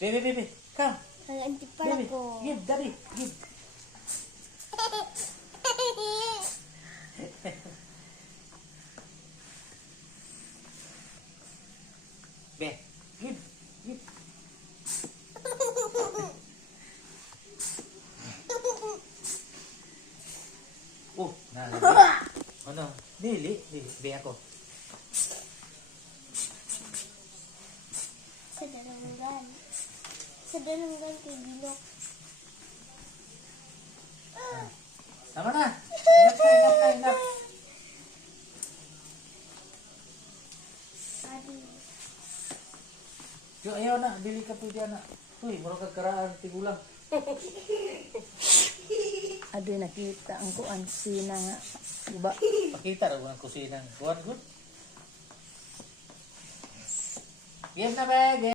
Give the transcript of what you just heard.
Baby, come. Ang antik pala Baby, ko. give, daddy, give. Be, give. Oh, nalagay. Ano? Dili. Be ako. Sa dalanggan. Sa dalanggan kay Bilok. Tama na. Enough. Adi. Yo, ayaw na. Dili ka pwede na. Uy, murag kagkaraan. Tigulang. Ado nakita ang kuan sina nga iba. Pakita rin ang kusina. Kuhan good. Game na, be.